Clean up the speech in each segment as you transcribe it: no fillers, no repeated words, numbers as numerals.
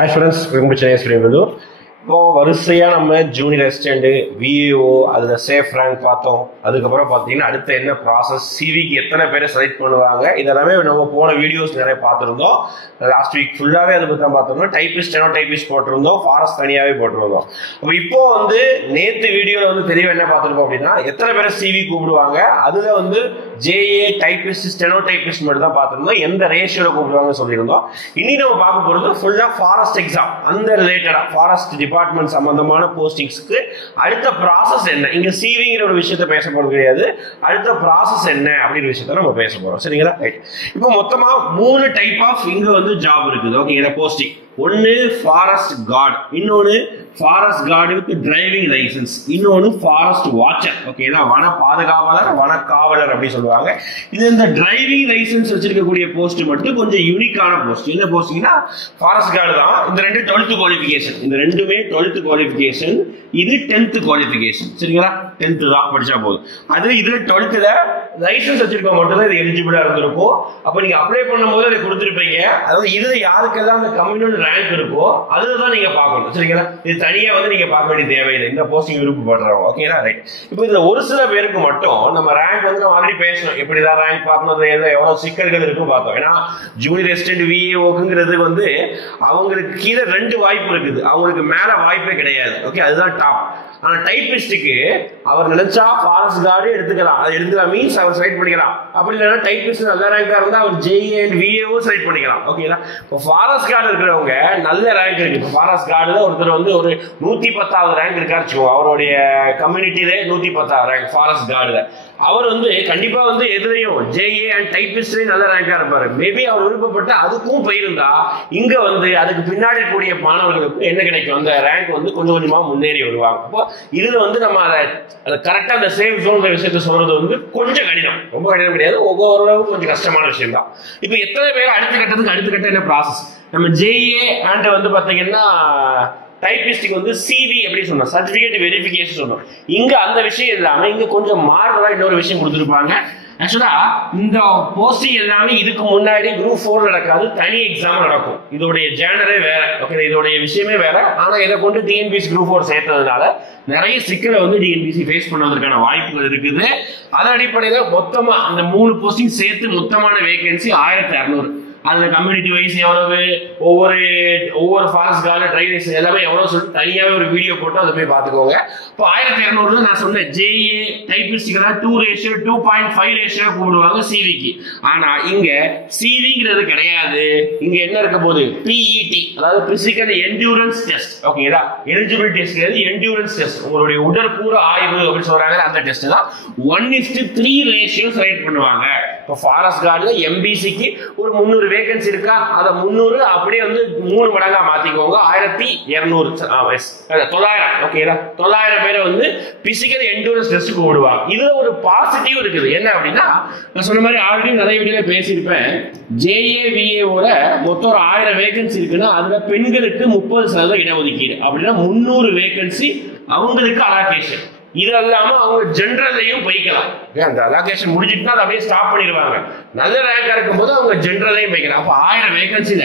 Hi students, welcome to Chinese Film Video. இப்போ வரிசையா நம்ம ஜூனியர் அசிஸ்டன்ட் விஏஓ அதுல சேஃப் ரேங்க் பார்த்தோம். அதுக்கப்புறம் பார்த்தீங்கன்னா அடுத்த என்ன ப்ராசஸ், சிவிக்கு எத்தனை பேரை செலக்ட் பண்ணுவாங்க, இதெல்லாமே நம்ம போன வீடியோஸ் நிறைய பார்த்துருந்தோம். லாஸ்ட் வீக் ஃபுல்லாவே அதை பற்றி தான் பார்த்துருந்தோம். டைபிஸ்ட் டைபிஸ்ட் போட்டிருந்தோம், ஃபாரஸ்ட் தனியாகவே போட்டிருந்தோம். அப்போ இப்போ நேற்று வீடியோவில் தெளிவாக என்ன பார்த்துருக்கோம் அப்படின்னா எத்தனை பேரை சிவி கூப்பிடுவாங்க, அதுல ஜேஏ டைபிஸ்ட் டைபிஸ்ட் மட்டும் தான் பார்த்துருந்தோம். எந்த ரேஷியோல கூப்பிடுவாங்கன்னு சொல்லியிருந்தோம். இனி நம்ம பார்க்க போறது ஃபுல்லா ஃபாரஸ்ட் எக்ஸாம், அந்த ரிலேட்டடா ஃபாரஸ்ட் டிபார்ட்மெண்ட் சம்பந்தமான போஸ்டிங்ஸ்க்கு அடுத்த ப்ராசஸ் என்ன, இங்க சிவிங்கிற ஒரு விஷயத்த பேச போறது கிடையாது, அடுத்த ப்ராசஸ் என்ன அப்படிங்கிற விஷயத்த நம்ம பேச போறோம். சரிங்களா? இப்போ மொத்தமா 3 டைப் ஆஃப் இங்க ஜாப் இருக்குது. ஓகே, போஸ்டிங் ஒன்னு ஃபாரஸ்ட் கார்டு, இன்னொன்னு forest guard with driving licence, இன்னொன்னு ஃபாரஸ்ட் வாட்சர். ஓகேங்களா? வன பாதுகாவலர், வன காவலர் அப்படி சொல்லுவாங்க. இது இந்த டிரைவிங் லைசன்ஸ் வச்சிருக்கக்கூடிய போஸ்ட் மட்டும் கொஞ்சம் யூனிக்கான போஸ்ட். என்ன போஸ்டிங்னா ஃபாரஸ்ட் கார்டு தான். இந்த ரெண்டு 12th குவாலிஃபிகேஷன், இந்த ரெண்டுமே 12th குவாலிஃபிகேஷன், இது 10th குவாலிஃபிகேஷன். சரிங்களா? 10th தான் படிச்சா போதும். அது இதுல 12th லைசன்ஸ் வச்சிருக்க மட்டும் தான் இது எலிஜிபிளா இருந்திருக்கும். அப்ப நீங்க அப்ளை பண்ணும்போது அதை கொடுத்துருப்பீங்க. அதாவது இதுல யாருக்கெல்லாம் அந்த கம்யூனல் ரேங்க் இருக்கோ அதுதான் நீங்க பார்க்கணும். சரிங்களா? இது தனியா நீங்க பார்க்க வேண்டிய தேவையில்லை, இந்த போஸ்டிங் விருப்பப்படுறோம். ஓகேங்களா? ரைட். இப்போ இதுல ஒரு சில பேருக்கு மட்டும் நம்ம ரேங்க் நம்ம ஆல்ரெடி பேசணும், எப்படிதான் ரேங்க் பார்க்கணும், எவ்வளவு சிக்கல்கள் இருக்கும் பார்த்தோம். ஏன்னா ஜூனியர் அசிஸ்டன்ட் விஏஓங்கிறது அவங்களுக்கு கீழே 2 வாய்ப்பு இருக்குது, அவங்களுக்கு மேல வாய்ப்பே கிடையாது. ஓகே, அதுதான் டாப். ஆனா டைபிஸ்டுக்கு அவர் நினைச்சா ஃபாரஸ்ட் கார்டு எடுத்துக்கலாம், அது எடுத்துக்கலாம் மீன்ஸ் அவர் செலக்ட் பண்ணிக்கலாம். அப்படி இல்லைன்னா டைபிஸ்ட் நல்ல ரேங்கா இருந்தா அவர் ஜேஏ அண்ட் விஏஓ செலக்ட் பண்ணிக்கலாம். ஓகேங்களா? இப்போ ஃபாரஸ்ட் கார்டு இருக்கிறவங்க நல்ல ரேங்க் இருக்கு. இப்போ ஃபாரஸ்ட் கார்டுல ஒருத்தர் ஒரு 110வது ரேங்க் இருக்காரு வச்சுக்கோங்க, அவருடைய கம்யூனிட்டியில 110வது ரேங்க் ஃபாரஸ்ட் கார்டுல. அவர் கண்டிப்பா எதுலையும் ஜேஏ அண்ட் டைபிஸ்ட்லயும் நல்ல ரேங்கா இருப்பாரு. மேபி அவர் விருப்பப்பட்டு அதுக்கும் போயிருந்தா இங்க அதுக்கு பின்னாடி இருக்கக்கூடிய மாணவர்களுக்கு என்ன கிடைக்கும், அந்த ரேங்க் கொஞ்சம் கொஞ்சமா முன்னேறி வருவாங்க. அப்போ இதுல நம்ம அதை கரெக்டா அந்த சேஃப் ஜோன் விஷயத்த சொல்றது கொஞ்சம் கடினம், ரொம்ப கடினம் கிடையாது, ஒவ்வொரு கொஞ்சம் கஷ்டமான விஷயம் தான். இப்போ எத்தனை பேர் அடுத்த கட்டம் என்ன ப்ராசஸ், நம்ம ஜேஏ அண்ட் பாத்தீங்கன்னா டைபிஸ்டுக்கு சிவி எப்படி சொன்னோம், சர்டிபிகேட் வெரிஃபிகேஷன் சொன்னோம். இங்க அந்த விஷயம் இல்லாம இங்க கொஞ்சம் மாறுதலா இன்னொரு விஷயம் கொடுத்துருப்பாங்க. ஆக்சுவலா இந்த போஸ்டிங் எல்லாமே இதுக்கு முன்னாடி குரூப் 4 நடக்காது, தனி எக்ஸாம் நடக்கும். இதோடைய ஜேனரே வேற. ஓகே, இதோடைய விஷயமே வேற. ஆனா இதை கொண்டு டிஎன்பிசி குரூப் 4 சேர்த்ததுனால நிறைய சிக்கலை டிஎன்பிசி ஃபேஸ் பண்ணுவதற்கான வாய்ப்புகள் இருக்குது. அதன் அடிப்படையில மொத்தமா அந்த 3 போஸ்டிங் சேர்த்து மொத்தமான வேகன்சி 1600. அதுல கம்யூனிட்டி வைஸ் எவ்வளவு, ஒவ்வொரு ஃபாரஸ்ட் கார்டு டிரைவிங் எல்லாமே எவ்வளவு சொல்லிட்டு தனியாவே ஒரு வீடியோ போட்டு அதை போய் பாத்துக்கோங்க. இப்போ 1200 நான் சொன்னேன். ஜேஏ டைபிஸ்டுக்கு 2:2.5 ரேஷியோ கூப்பிடுவாங்க சிவிக்கு. ஆனா இங்க சிவிங்கிறது கிடையாது. இங்க என்ன இருக்க போகுது, பிஇடி, அதாவது பிசிக்கல் என்டியூரன்ஸ் டெஸ்ட். ஓகேங்களா? எலிஜிபிலிட்டி டெஸ்ட் கிடையாது, என்டியூரன்ஸ் டெஸ்ட், உங்களுடைய உடற்கூறு ஆய்வு அப்படின்னு சொல்றாங்க. அந்த டெஸ்ட் தான் 1:3 ரேஷியோ செலக்ட் பண்ணுவாங்க. இப்போ ஃபாரஸ்ட் கார்டுல எம்பிசிக்கு ஒரு 300 வேகன்சி இருக்கா, அதை 300 அப்படியே 3 மடங்கா மாத்திக்கோங்க, 1200 900. ஓகேங்களா? 900 பேரை பிசிக்கல் என்டூரன்ஸ் டெஸ்ட் கூப்பிடுவாங்க. இதுல ஒரு பாசிட்டிவ் இருக்குது. என்ன அப்படின்னா, நான் சொன்ன மாதிரி ஆல்ரெடி நிறைய வீடியோல பேசியிருப்பேன், ஜேஏவிஏவோட மொத்தம் ஒரு 1000 வேகன்சி இருக்குன்னா அதுல பெண்களுக்கு 30% இடஒதுக்கீடு, அப்படின்னா 300 வேகன்சி அவங்களுக்கு அலோகேஷன். இது இல்லாம அவங்க ஜெனரலையும் போய்க்கலாம். அந்த அலோகேஷன் முடிஞ்சிட்டுனா அதை அப்படியே ஸ்டாப் பண்ணிடுவாங்க. நல்ல ரேங்கா இருக்கும்போது அவங்க ஜெனரலையும் போய்க்கலாம். அப்ப 1000 வேகன்சில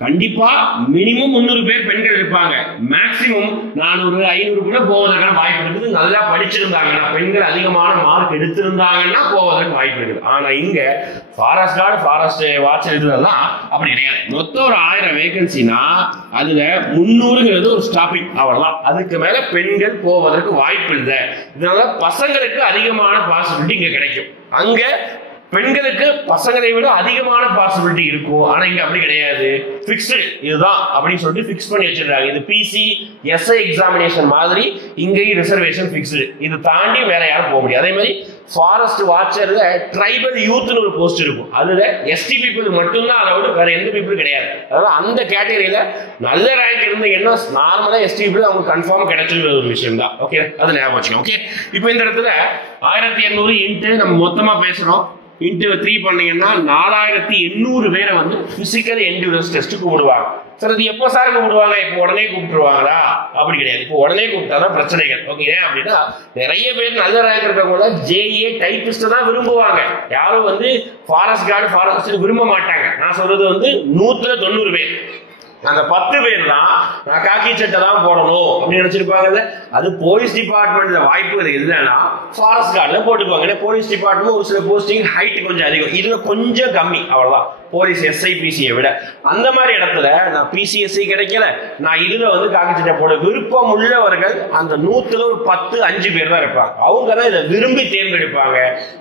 கண்டிப்பா மினிமம் 300 பேர் பெண்கள் இருப்பாங்க, மேக்சிமம் 400 500 கூட போவதற்கான வாய்ப்பு இருக்குது. நல்லா படிச்சிருந்தாங்கன்னா, பெண்கள் அதிகமான மார்க் எடுத்திருந்தாங்கன்னா போவதற்கு வாய்ப்பு இருக்குது. ஆனா இங்க ஃபாரஸ்ட் கார்டு, ஃபாரஸ்ட் வாட்சர் இதுலாம் அப்படி கிடையாது. மொத்தம் ஒரு 1000 வேகன்சினா அதுல 300ங்கிறது ஒரு ஸ்டாப்பிங், அவ்வளவுதான். அதுக்கு மேல பெண்கள் போவதற்கு வாய்ப்பு இல்லை. இதனால பசங்களுக்கு அதிகமான பாசிபிலிட்டி இங்க கிடைக்கும். அங்க பெண்களுக்கு பசங்களை விட அதிகமான பாசிபிலிட்டி இருக்கும். ஆனா இங்க அப்படி கிடையாது, பிக்ஸ்டு இதுதான் அப்படின்னு சொல்லிட்டு பிக்ஸ் பண்ணி வச்சிருக்காங்க. இது பிசி எஸ்ஐ எக்ஸாமினேஷன் மாதிரி இங்கேயும் ரிசர்வேஷன் பிக்ஸ்டு, இது தாண்டி வேற யாரும் போக முடியாது. அதே மாதிரி ஃபாரஸ்ட் வாட்சர்ல ட்ரைபல் யூத்னு ஒரு போஸ்ட் இருக்கும், அதுல எஸ்டி பீப்புள் மட்டும்தான், அதை விட வேற எந்த பீப்புள் கிடையாது. அதனால அந்த கேட்டகரியில நல்ல ரேங்க் இருந்தீங்கன்னா நார்மலா எஸ்டி பீப்புள் அவங்க கன்ஃபார்ம் கிடைச்சிருக்கிற ஒரு விஷயம் தான். ஓகே, அது ஞாபகம் வச்சுக்கோங்க. ஓகே, இப்போ இந்த இடத்துல 1200 இன்ட்டு நம்ம மொத்தமா பேசுறோம், இன்ட்டு 3 பண்ணீங்கன்னா 4800 பேரை பிசிக்கல் என்டூரன்ஸ் டெஸ்ட் கூப்பிடுவாங்க. சார் இது எப்போ சார் கூப்பிடுவாங்க, இப்போ உடனே கூப்பிட்டுருவாங்களா? அப்படி கிடையாது. இப்போ உடனே கூப்பிட்டாதான் பிரச்சனைகள். ஓகே, ஏன் அப்படின்னா நிறைய பேர் நல்ல ரேங்க் இருக்கவங்க ஜேஏ டைபிஸ்ட் தான் விரும்புவாங்க. யாரும் ஃபாரஸ்ட் கார்டு ஃபாரஸ்ட் விரும்ப மாட்டாங்க. நான் சொல்றது 100ல 90 பேர் அந்த 10 பேர் தான் நான் காக்கி சட்டை தான் போடணும் அப்படின்னு நினைச்சிருப்பாங்க. அது போலீஸ் டிபார்ட்மெண்ட்ல வாய்ப்புகள் இல்லைன்னா ஃபாரஸ்ட் கார்டுல போட்டுக்குவாங்க. போலீஸ் டிபார்ட்மெண்ட் ஒரு சில போஸ்டிங் ஹைட் கொஞ்சம் அதிகம், இதுல கொஞ்சம் கம்மி, அவ்வளவுதான். போலீஸ் எஸ்ஐ பிசியை விட அந்த மாதிரி இடத்துல நான் பிசிஎஸ்ஐ கிடைக்கல, நான் இதுல வந்து காக்கி சட்டை போட விருப்பம் உள்ளவர்கள் அந்த 100ல ஒரு 10-5 பேர் தான் இருப்பாங்க. அவங்க தான் இதை விரும்பி தேர்ந்தெடுப்பாங்க.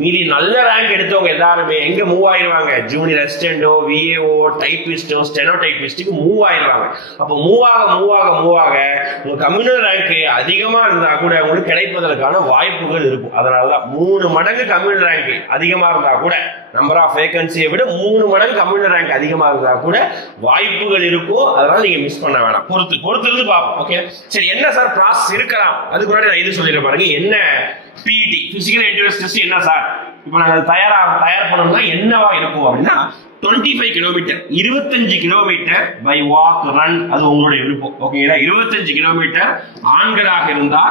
மீதி நல்ல ரேங்க் எடுத்தவங்க எல்லாருமே எங்க மூவ் ஆயிருவாங்க? ஜூனியர் அசிஸ்டன்டோ, விஏஓ, டைபிஸ்டோ, ஸ்டெனோ டைபிஸ்டுக்கு மூவ் ஆயிருவாங்க. அப்போ மூவ் ஆக உங்க கம்யூனல் ரேங்க் அதிகமா இருந்தா கூட உங்களுக்கு கிடைப்பதற்கான வாய்ப்புகள் இருக்கும். அதனாலதான் 3 மடங்கு கம்யூனல் ரேங்க் அதிகமா இருந்தா கூட, நம்பர் ஆஃப் வேகன்சியை விட 3 மடங்கு கம்யூனல் ரேங்க் அதிகமா இருந்தா கூட வாய்ப்புகள் இருக்கும். அதனால நீங்க மிஸ் பண்ண வேணாம், பொறுத்து இருந்து பார்ப்போம். ஓகே, சரி, என்ன சார் ப்ராசஸ் இருக்கலாம்? அதுக்கு முன்னாடி நான் இது சொல்லிடுறேன் பாருங்க. என்ன பிஇடி, பிசிக்கல் என்ட்யூரன்ஸ் டெஸ்ட் என்ன சார்? இப்போ நாங்க தயார் பண்ணணும்னா என்னவா இருக்கும் அப்படின்னா 25 kilometre, 25 kilometre by walk run, அது உங்களுடைய விருப்பம். ஓகேங்களா? 25 கிலோமீட்டர் ஆண்களாக இருந்தா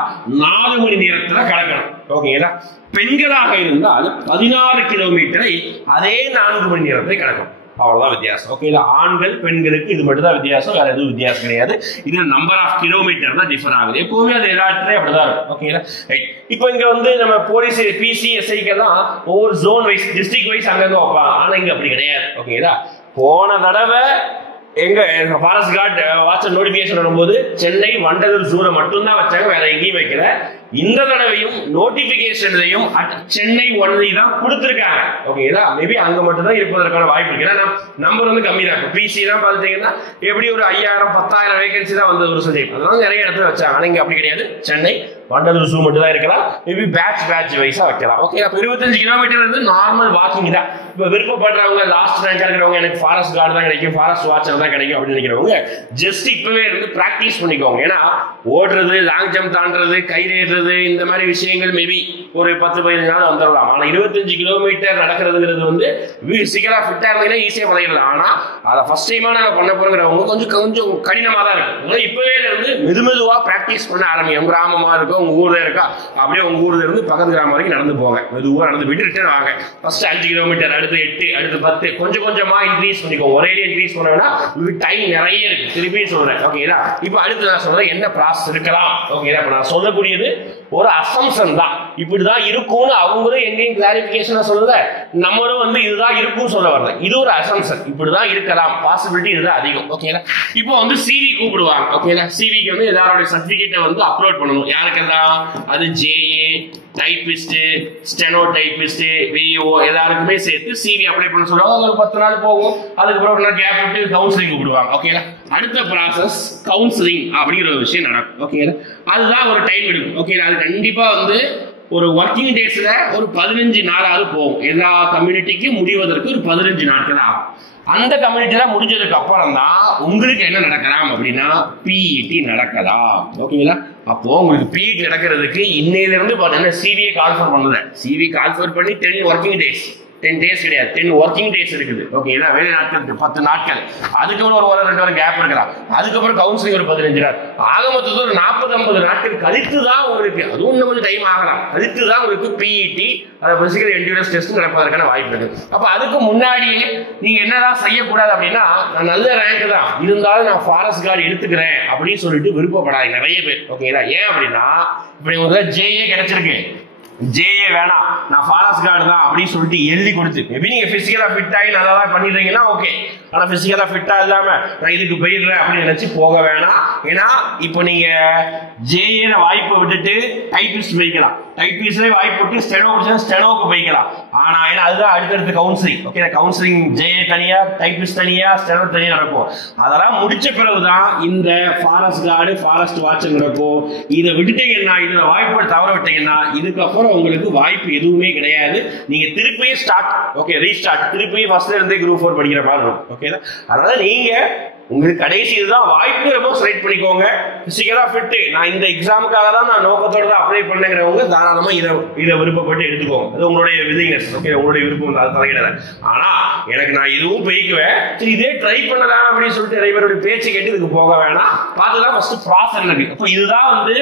4 மணி நேரத்துல கடக்கணும். ஓகேங்களா? பெண்களாக இருந்தால் 16 கிலோமீட்டரை அதே 4 மணி நேரத்தை கடக்கும். அவ்வளவுதான் வித்தியாசம். ஓகேங்களா? ஆண்கள் பெண்களுக்கு இது மட்டும் தான் வித்தியாசம், வேற எதுவும் வித்தியாசம் கிடையாது. இது நம்பர் ஆஃப் கிலோமீட்டர் தான் டிஃபர் ஆகுது. எப்பவுமே அது எல்லா இடத்துலயும் அப்படிதான் இருக்கும். ஓகேங்களா? இப்போ இங்க வந்து நம்ம போலீஸ் பிசிஎஸ்ஐக்கெல்லாம் ஒவ்வொரு ஜோன் வைஸ், டிஸ்ட்ரிக்ட் வைஸ் அங்கங்க வைப்பாங்க. ஆனா இங்க அப்படி கிடையாது. ஓகேங்களா? போன தடவை எங்க ஃபாரஸ்ட் கார்டு வாட்சர் நோட்டிபிகேஷன் வரும்போது சென்னை வண்டலூர் ஜூரை மட்டும்தான் வச்சாங்க, வேற எங்கேயும் வைக்கல. இந்த தடவையும் நோட்டிபிகேஷன்லையும் சென்னை ஒன்லி தான் கொடுத்துருக்காங்க. ஓகேங்களா? மேபி அங்க மட்டும் தான் இருப்பதற்கான வாய்ப்பு இருக்கு. ஏன்னா நம்பர் வந்து கம்மி தான். பிசி தான் பாத்தீங்கன்னா எப்படி ஒரு 5000-10,000 வேகன்சி தான் வந்து ஒரு சந்தேகம், அதனால நிறைய இடத்துல வச்சாங்க. ஆனா இங்க அப்படி கிடையாது. சென்னை வண்டலூர் ஜூ மட்டும் தான் இருக்கலாம். மேபி பேட்ச் வைஸா வைக்கலாம். ஓகே, அப்ப 25 கிலோமீட்டர் வந்து நார்மல் வாக்கிங் தான். இப்ப விருப்பப்படுறவங்க, லாஸ்ட் ரேங்க் இருக்கிறவங்க, எனக்கு ஃபாரஸ்ட் கார்டு தான் கிடைக்கும், ஃபாரஸ்ட் வாட்சர் தான் கிடைக்கும் அப்படின்னு நினைக்கிறவங்க ஜஸ்ட் இப்பவே இருந்து பிராக்டிஸ் பண்ணிக்கோங்க. ஏன்னா ஓடுறது, லாங் ஜம்ப் தாண்டறது, கைரேறது, இந்த மாதிரி விஷயங்கள் மேபி ஒரு 10-15 நாள் வந்துடலாம். ஆனா 25 கிலோமீட்டர் நடக்கிறதுங்கிறது வந்து பிசிக்கலா ஃபிட்டா இருந்தீங்கன்னா ஈஸியா பண்ணிடலாம். ஆனா அதை ஃபர்ஸ்ட் டைமா நாங்க பண்ண போறோங்கிறவங்க கொஞ்சம் கடினமா தான் இருக்கும். இப்பவே இருந்து மெதுவா பிராக்டிஸ் பண்ண ஆரம்பிக்கும். கிராமமா இருக்கும், உங்க ஊர்ல இருக்கா, அப்படியே உங்க ஊர்ல இருந்து பக்கத்து கிராமம் வரைக்கும் நடந்து போங்க. மெதுவா நடந்து விட்டு ரிட்டர்ன் வாங்க. ஃபர்ஸ்ட் 5 கிலோமீட்டர், அடுத்து 8, அடுத்து 10, கொஞ்சமா இன்க்ரீஸ் பண்ணிக்கோங்க. ஒரே இன்க்ரீஸ் பண்ணா உங்களுக்கு டைம் நிறைய இருக்கு. திருப்பி சொல்றேன். ஓகேங்களா? இப்போ அடுத்து நான் சொல்றேன் என்ன ப்ராசஸ் இருக்கலாம். ஓகேங்களா? இப்போ நான் சொல்லக்கூடியது ஒரு அசம்சன் தான். இப்படிதான் இருக்கும்னு அவங்களும் எங்கேயும் கிளாரிபிகேஷனா சொல்லல, நம்மளும் வந்து இதுதான் இருக்கும் சொல்ல வரல. இது ஒரு அசம்சன், இப்படிதான் இருக்கலாம், பாசிபிலிட்டி இதுதான் அதிகம். ஓகேங்களா? இப்போ வந்து சிவி கூப்பிடுவாங்க. ஓகேங்களா? சிவிக்கு வந்து எல்லாரோட சர்டிபிகேட்டை வந்து அப்லோட் பண்ணணும். யாருக்கெல்லாம்? அது JA, typist, steno typist, VO எல்லாருக்குமே சேர்த்து சிவி அப்ளை பண்ண சொல்லுவாங்க. ஒரு 10 நாள் போகும். அதுக்கப்புறம் ஒரு நாள் கேப் விட்டு கவுன்சிலிங் கூப்பிடுவாங்க. ஓகேங்களா? அடுத்த ப்ராசஸ் கவுன்சிலிங் அப்படிங்கிற ஒரு விஷயம் நடக்கும். ஓகேங்களா? அதுதான் ஒரு டைம் எடுக்கும். ஓகேங்களா? அது கண்டிப்பா வந்து ஒரு ஒர்க்கிங் டேஸ்ல ஒரு 15 நாளாவது போகும். எல்லா கம்யூனிட்டிக்கும் முடிவதற்கு ஒரு 15 நாட்கள் ஆகும். அந்த கம்யூனிட்டில முடிஞ்சதுக்கு அப்புறம் தான் உங்களுக்கு என்ன நடக்கலாம் அப்படின்னா பிஇடி நடக்கலாம். ஓகேங்களா? அப்போ உங்களுக்கு பிஇடி நடக்கிறதுக்கு இன்னையில இருந்து பாத்தீங்கன்னா சிவியை கால்ஃபர் பண்ணல. சிவி கால்ஃபர் பண்ணி 10 ஒர்க்கிங் டேஸ், 10 டேஸ் கிடையாது, 10 ஒர்க்கிங் டேஸ் இருக்குது. ஓகேங்களா? வேலை நாட்கள் 10 நாட்கள், அதுக்கப்புறம் ஒரு 1-2 வாரம் கேப் இருக்கலாம். அதுக்கப்புறம் கவுன்சிலிங் ஒரு 15 நாள், ஆக மொத்தத்தில் ஒரு 40-50 நாட்கள் கழித்து தான் உங்களுக்கு, அதுவும் இன்னும் கொஞ்சம் டைம் ஆகலாம், கழித்து தான் உங்களுக்கு பிஇடி, பிசிக்கல் என்ட்யூரன்ஸ் டெஸ்ட் நடப்பதற்கான வாய்ப்பு இருக்கு. அப்ப அதுக்கு முன்னாடியே நீங்க என்னதான் செய்யக்கூடாது அப்படின்னா, நான் நல்ல ரேங்க் தான் இருந்தாலும் நான் ஃபாரஸ்ட் கார்டு எடுத்துக்கிறேன் அப்படின்னு சொல்லிட்டு விருப்பப்படாது நிறைய பேர். ஓகேங்களா? ஏன் அப்படின்னா இப்படி உங்களுக்கு ஜேஏ கிடைச்சிருக்கு, ஜேஏ வேணாம், நான் ஃபாரஸ்ட் கார்டு தான் அப்படின்னு சொல்லிட்டு எழுதி கொடுத்து, மேபி நீங்க பிசிக்கலா ஃபிட் ஆகி நல்லா தான் பண்ணிடுறீங்கன்னா ஓகே. ஆனா பிசிக்கலா ஃபிட்டா இல்லாம நான் இதுக்கு போயிடுறேன் அப்படின்னு நினைச்சு போக வேணாம். ஏன்னா இப்போ நீங்க ஜேஏ வாய்ப்பை விட்டுட்டு டைபிஸ்ட் போய்க்கலாம், டைபிஸ்ட் வாய்ப்பு விட்டு ஸ்டெனோக்கு போய்க்கலாம். ஆனா ஏன்னா அதுதான் அடுத்தடுத்து கவுன்சிலிங். ஓகே, கவுன்சிலிங் ஜேஏ தனியா, டைபிஸ்ட் தனியா, ஸ்டெனோ தனியா நடக்கும். அதெல்லாம் முடிச்ச பிறகுதான் இந்த ஃபாரஸ்ட் கார்டு, ஃபாரஸ்ட் வாட்சர் நடக்கும். இதை விட்டுட்டீங்கன்னா, இதுல வாய்ப்பை தவற விட்டீங்கன்னா இதுக்கப்புறம் உங்களுக்கு வாய்ப்பு எதுவுமே கிடையாது. நீங்க திருப்பியே ஸ்டார்ட், ஓகே, ரீஸ்டார்ட், திருப்பியே ஃபர்ஸ்ட்ல இருந்தே குரூப் 4 படிக்கிற மாதிரி இருக்கும். ஓகே, அதனால நீங்க உங்களுக்கு கடைசி இதுதான் வாய்ப்பு, ரொம்ப செலக்ட் பண்ணிக்கோங்க. பிசிக்கலா ஃபிட், நான் இந்த எக்ஸாமுக்காக தான் நான் நோக்கத்தோட தான் அப்ளை பண்ணுங்கிறவங்க தாராளமா இதை விருப்பப்பட்டு எடுத்துக்கோங்க. அது உங்களுடைய வில்லிங்னஸ். ஓகே, உங்களுடைய விருப்பம், அது தலையிடல. ஆனா எனக்கு நான் இதுவும் போய்க்குவேன், சரி இதே ட்ரை பண்ணலாம் அப்படின்னு சொல்லிட்டு நிறைய பேருடைய பேச்சு கேட்டு இதுக்கு போக வேணாம். பார்த்துதான் ஃபர்ஸ்ட் ப்ராசஸ் இருக்கு. அப்போ இதுதான் வந்து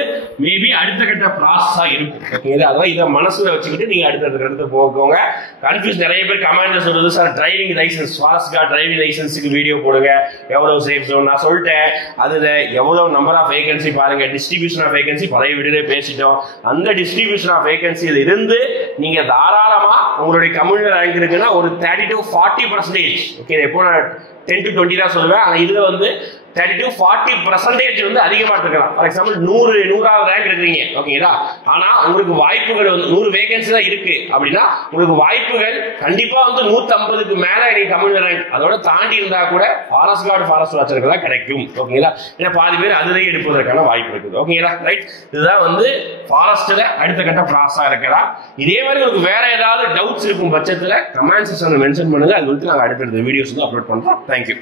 மேபி அடுத்த கட்ட ப்ராசஸா இருக்கும். ஓகே, அதான் இதை மனசுல வச்சுக்கிட்டு நீங்க அடுத்த போக்கோங்க. கன்ஃபியூஸ் நிறைய பேர் கமெண்ட் சொல்றது, sir driving licence, forest guard driving லைசன்ஸுக்கு வீடியோ போடுங்க, எவ்வளவு எவ்வளவு சேஃப் ஜோன் நான் சொல்லிட்டேன். அதுல எவ்வளவு நம்பர் ஆஃப் வேகன்சி பாருங்க, டிஸ்ட்ரிபியூஷன் ஆஃப் வேகன்சி பழைய வீடியோல பேசிட்டோம். அந்த டிஸ்ட்ரிபியூஷன் ஆஃப் வேகன்சியில இருந்து நீங்க தாராளமா உங்களுடைய கம்யூனிட்டி ரேங்க் இருக்குன்னா ஒரு 30 to 40%. ஓகே, எப்போ நான் 10 to 20 தான் சொல்லுவேன். ஆனா இதுல வந்து 30 to 40% வந்து அதிகமா இருக்கலாம். ஃபார் எக்ஸாம்பிள் 100வது ரேங்க் எடுக்கிறீங்க, ஓகேங்களா? ஆனா உங்களுக்கு வாய்ப்புகள் வந்து 100 வேகன்சி தான் இருக்கு அப்படின்னா உங்களுக்கு வாய்ப்புகள் கண்டிப்பா வந்து 150க்கு மேல நீங்க கம்யூனிட்டி ரேங்க் அதோட தாண்டி இருந்தா கூட ஃபாரஸ்ட் கார்டு ஃபாரஸ்ட் வாட்சருக்கு தான் கிடைக்கும், ஓகேங்களா? ஏன்னா பாதி பேர் அதுலயே எடுப்பதற்கான வாய்ப்பு இருக்குது, ஓகேங்களா? ரைட், இதுதான் வந்து ஃபாரஸ்ட்ல அடுத்த கட்ட ப்ராசஸா இருக்கலாம். இதே மாதிரி உங்களுக்கு வேற ஏதாவது டவுட்ஸ் இருக்கும் பட்சத்துல கமெண்ட் செக்ஷன்ல மென்ஷன் பண்ணுங்க. அது வந்து நாங்க அடுத்தடுத்த வீடியோஸ் வந்து அப்லோட் பண்றோம். தேங்க்யூ.